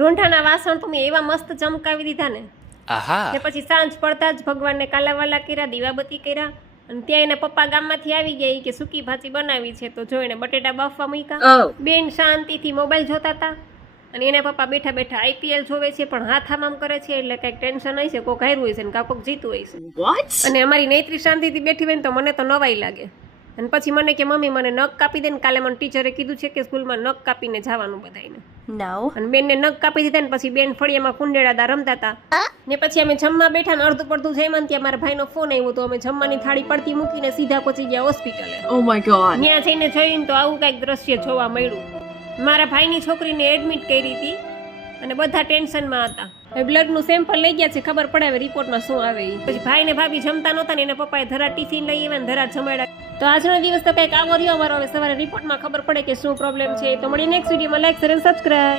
રોંઢાના વાસણ તો મેં એવા મસ્ત ચમકાવી દીધા ને. આહા ને પછી સાંજ પડતા જ ભગવાનને કાલાવાલા કર્યા, દીવાબત્તી કર્યા. અને ત્યાં એના પપ્પા ગામમાંથી આવી ગયા કે સૂકી ભાજી બનાવી છે, તો જો એને બટેટા બાફવા મૂક્યા. બેન શાંતિથી મોબાઈલ જોતા હતા અને એના પપ્પા બેઠા બેઠા આઈપીએલ જોવે છે, પણ હાથ આમ કરે છે એટલે કઈક ટેન્શન હોય છે, કોક હાર્યું હોય છે ને કાકોક જીતું હોય છે. અને અમારી નૈત્રી શાંતિથી બેઠી હોય ને તો મને તો નવાઈ લાગે. અને પછી મને કે મમ્મી મને નખ કાપી દે ને, કાલે મને ટીચરે કીધું છે કે સ્કૂલમાં નખ કાપીને જવાનું બધાને. અને બેનને નખ કાપી દીધા ને પછી બેન ફળિયામાં કુંડેડાદા રમતા હતા. ને પછી અમે જમવા બેઠા ને અડધું પડધું જઈમાં ત્યાં મારા ભાઈનો ફોન આવ્યો, તો અમે જમવાની થાળી પડતી મૂકીને સીધા પહોંચી ગયા હોસ્પિટલે. ત્યાં જઈને જોઈને તો આવું કઈક દ્રશ્ય જોવા મળ્યું. મારા ભાઈની છોકરીને એડમિટ કરી હતી અને બધા ટેન્શનમાં હતા. હવે બ્લડનું સેમ્પલ લઈ ગયા છે, ખબર પડે હવે રિપોર્ટમાં શું આવે. પછી ભાઈ ને ભાભી જમતા નહોતા ને એના પપ્પાએ ધરા ટિફિન લઈ આવ્યા ને ધરા જમાડ્યા. તો આજનો દિવસ તો કંઈક આવો રહ્યો અમારો. હવે સવારે રિપોર્ટમાં ખબર પડે કે શું પ્રોબ્લેમ છે. તો મળી નેક્સ્ટ વિડીયોમાં. લાઈક શેર અને સબસ્ક્રાઇબ.